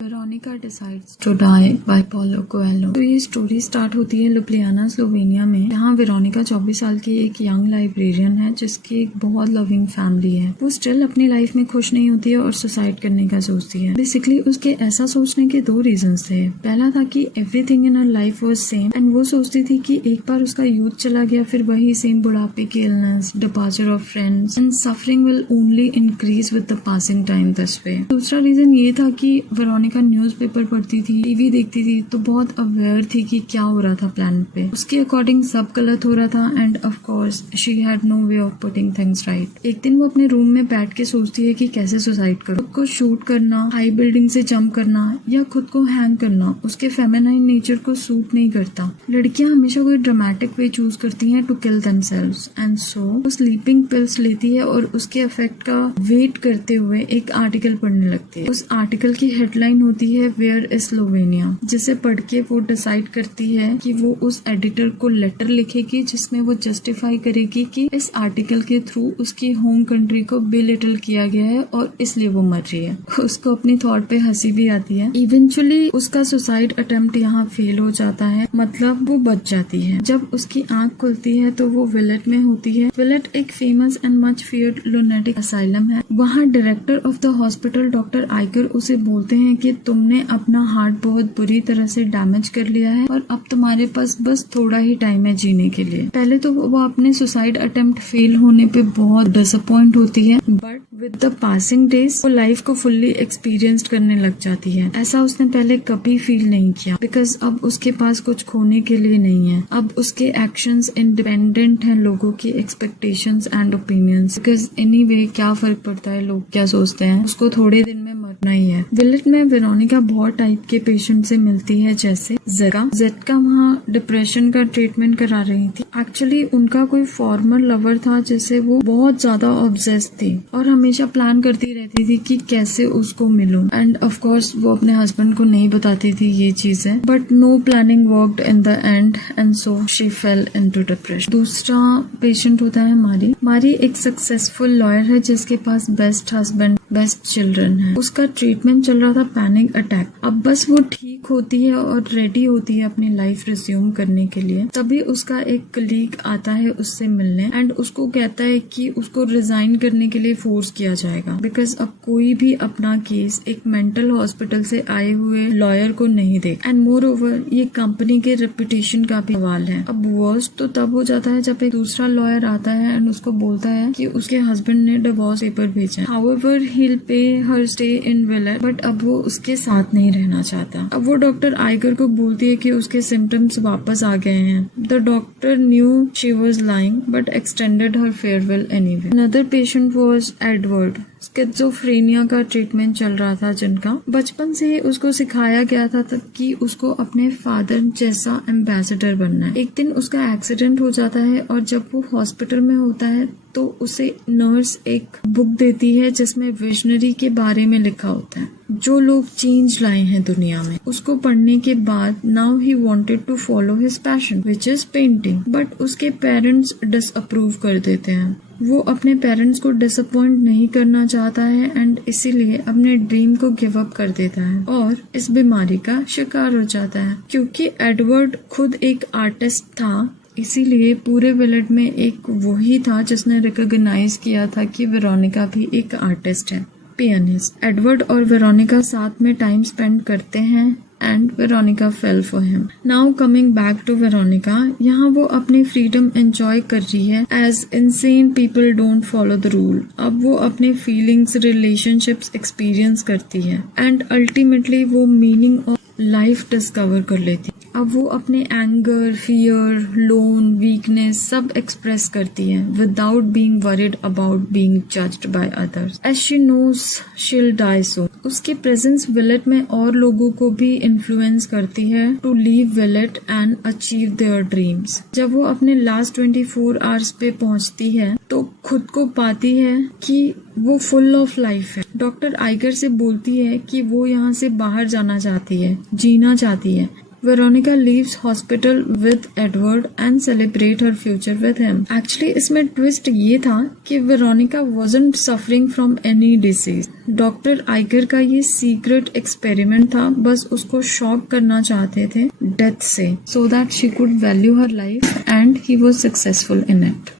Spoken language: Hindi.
Veronica decides to die by Paulo Coelho. तो ये स्टोरी स्टार्ट होती है लुब्लियाना स्लोवेनिया में, जहाँ वेरोनिका 24 साल की एक यंग लाइब्रेरियन है जिसकी एक बहुत लविंग फैमिली है। वो स्टिल अपनी लाइफ में खुश नहीं होती है और सुसाइड करने का सोचती है। बेसिकली उसके ऐसा सोचने के दो रीजंस थे। पहला था कि everything in her life was same and वो सोचती थी कि एक बार उसका यूथ चला गया फिर वही सेम बुढ़ापे की illness, departure of friends and suffering will only increase with the passing time this way. दूसरा रीजन ये था कि वेरोनिका न्यूज़पेपर पढ़ती थी, टीवी देखती थी, तो बहुत अवेयर थी कि क्या हो रहा था प्लैनेट पे। उसके अकॉर्डिंग सब गलत हो रहा था and of course she had no way of putting things right. एक दिन वो अपने रूम में बैठ के सोचती है कि कैसे सुसाइड करो। खुद को शूट करना, हाई बिल्डिंग से जंप करना या खुद को हैंग करना उसके फेमिनाइन नेचर को सूट नहीं करता। लड़कियां हमेशा कोई ड्रामेटिक वे चूज करती हैं to kill themselves and so वो स्लीपिंग पिल्स लेती है और उसके इफेक्ट का वेट करते हुए एक आर्टिकल पढ़ने लगती है। उस आर्टिकल की हेडलाइन होती है वेयर इज स्लोवेनिया, जिसे पढ़ के वो डिसाइड करती है कि वो उस एडिटर को लेटर लिखेगी जिसमें वो जस्टिफाई करेगी कि इस आर्टिकल के थ्रू उसकी होम कंट्री को बेलिटल किया गया है और इसलिए वो मर रही है। उसको अपनी थॉट पे हंसी भी आती है। इवेंचुअली उसका सुसाइड अटेम्प्ट यहाँ फेल हो जाता है, मतलब वो बच जाती है। जब उसकी आंख खुलती है तो वो विलेट में होती है। विलेट एक famous and much feared lunatic asylum है। वहाँ director of the hospital doctor Eiker उसे बोलते हैं कि तुमने अपना हार्ट बहुत बुरी तरह से डैमेज कर लिया है और अब तुम्हारे पास बस थोड़ा ही टाइम है जीने के लिए। पहले तो वो अपने सुसाइड अटेम्प्ट फेल होने पे बहुत डिसअपॉइंट होती है, but with the passing days वो लाइफ को फुल्ली एक्सपीरियंस करने लग जाती है। ऐसा उसने पहले कभी फील नहीं किया, बिकॉज अब उसके पास कुछ खोने के लिए नहीं है। अब उसके एक्शंस इंडिपेंडेंट हैं लोगों की expectations and opinions, because anyway क्या फर्क पड़ता है लोग क्या सोचते हैं, उसको थोड़े दिन में मरना ही है। विलेट में वेरोनिका बहुत टाइप के पेशेंट से मिलती है, जैसे जेटका वहाँ डिप्रेशन का ट्रीटमेंट करा रही थी। एक्चुअली उनका कोई फॉर्मर लवर था जिससे वो बहुत ज्यादा ऑब्सेस्ड थी और हमेशा प्लान करती रहती थी कि कैसे उसको मिलूं एंड ऑफ कोर्स वो अपने हस्बैंड को नहीं बताती थी ये चीजें, but no planning worked in the end and so she fell into depression. दूसरा पेशेंट होता है मारी एक सक्सेसफुल लॉयर है जिसके पास बेस्ट हस्बैंड बेस्ट चिल्ड्रन है। उसका ट्रीटमेंट चल रहा था पैनिक अटैक। अब बस वो ठीक होती है और रेडी होती है अपनी लाइफ रिज्यूम करने के लिए, तभी उसका एक कलीग आता है उससे मिलने एंड उसको कहता है कि उसको रिजाइन करने के लिए फोर्स किया जाएगा, बिकॉज अब कोई भी अपना केस एक मेंटल हॉस्पिटल से आए हुए लॉयर को नहीं दे एंड मोर ओवर ये कंपनी के रेपुटेशन का भी सवाल है। अब वर्स्ट तो तब हो जाता है जब एक दूसरा लॉयर आता है एंड उसको बोलता है कि उसके हस्बैंड ने डिवोर्स पेपर भेजा। However he'll pay her stay in Villette, but अब वो उसके साथ नहीं रहना चाहता। अब वो डॉक्टर आइगर को बोलती है कि उसके सिम्टम्स वापस आ गए हैं। The doctor new she was lying but extended her farewell anyway. Another patient was Edward. Schizophrenia का ट्रीटमेंट चल रहा था, जिनका बचपन से ही उसको सिखाया गया था तब कि उसको अपने फादर जैसा एम्बेसडर बनना है। एक दिन उसका एक्सीडेंट हो जाता है और जब वो हॉस्पिटल में होता है तो उसे नर्स एक बुक देती है जिसमें विजनरी के बारे में लिखा होता है, जो लोग चेंज लाए हैं दुनिया में। उसको पढ़ने के बाद now he wanted to follow his passion which is painting, but उसके पेरेंट्स डिसअप्रूव कर देते हैं। वो अपने पेरेंट्स को डिसअपॉइंट नहीं करना चाहता है एंड इसीलिए अपने ड्रीम को गिव अप कर देता है और इस बीमारी का शिकार हो जाता है। क्योंकि एडवर्ड खुद एक आर्टिस्ट था, इसीलिए पूरे विलेट में एक वही था जिसने रिकॉग्नाइज किया था कि वेरोनिका भी एक आर्टिस्ट है, पियानिस्ट। एडवर्ड और वेरोनिका साथ में टाइम स्पेंड करते हैं and Veronica fell for him. Now coming back to Veronica, यहाँ वो अपनी freedom enjoy कर रही है as insane people don't follow the rule. अब वो अपने feelings, relationships experience करती है and ultimately वो meaning of life discover कर लेती है। अब वो अपने एंगर, फियर, लोन, वीकनेस सब एक्सप्रेस करती है without being worried about being judged by others as she knows she'll die soon. उसकी प्रेजेंस विलेट में और लोगों को भी इन्फ्लुएंस करती है to leave Villete and achieve their dreams. जब वो अपने लास्ट 24 आवर्स पे पहुंचती है तो खुद को पाती है कि वो फुल ऑफ लाइफ है। डॉक्टर आइगर से बोलती है कि वो यहाँ से बाहर जाना चाहती है, जीना चाहती है, Veronica leaves hospital with Edward and celebrate her future with him. Actually इसमें twist ये था कि Veronica wasn't suffering from any disease. Doctor Iger का ये secret experiment था, बस उसको शॉक करना चाहते थे डेथ से, so that she could value her life and he was successful in it.